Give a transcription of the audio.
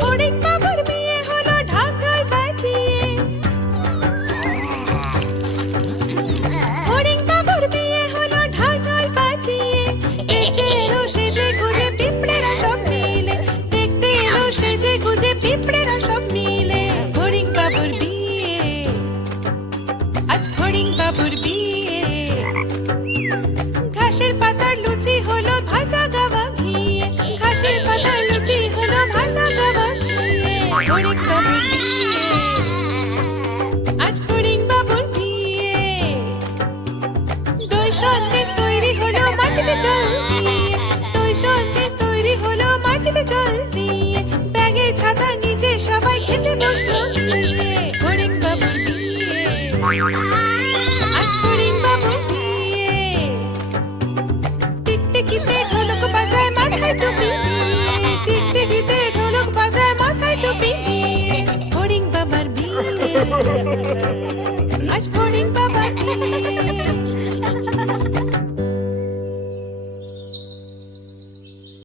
ফড়িং বাবুর বিয়ে হলো ঢাক ঢোল বাজিয়ে। ফড়িং বাবুর বিয়ে হলো ঢাক ঢোল বাজিয়ে। দেখতে এলো সেজে গুজে পিঁপড়েরা সব মিলে। দেখতে এলো সেজে গুজে পিঁপড়েরা সব মিলে। ফড়িং বাবুর বিয়ে, আজ ফড়িং বাবুর বিয়ে। ঘাসের পাতার লুচি হলো ভাজা গাওয়া ঘিয়ে। ঘাসের পাতার লুচি হলো ভাজা গাওয়া ঘিয়ে। ফড়িং বাবুর বিয়ে, আজ ফড়িং বাবুর বিয়ে। দই সন্দেশ তৈরি হলো মাটিতে জল দিয়ে। দই সন্দেশ তৈরি হলো মাটিতে জল দিয়ে। ব্যাগের ছাতা নিচে সবাই খেতে বসলো গিয়ে। ফড়িং বাবুর বিয়ে, আজ ফড়িং বাবুর বিয়ে। টিকটিকিতে ঢোলক বাজায় মাথায় টুপি দিয়ে। টিকটিকিতে ঢোলক বাজায় মাথায় টুপি দিয়ে। ফড়িং বাবার বিয়ে, আজ ফড়িং বাবার বিয়ে।